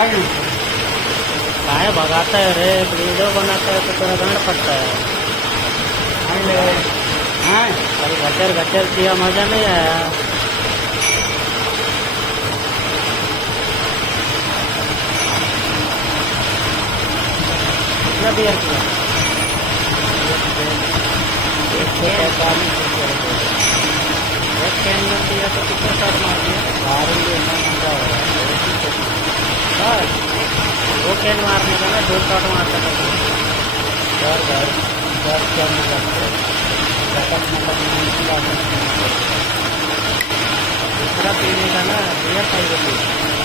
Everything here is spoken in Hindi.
काय भगाता है रे, वीडियो बनाता है तो तेरा दंड पड़ता है। कल गटर गटर किया, मजा नहीं आया। कितना बियर किया? एक कैन में दिया तो कितना शॉट मार दिया? बस दो कैन मारने का ना, 2 शॉट मारता था। दूसरा पीने का ना, बियर चाहिए थी।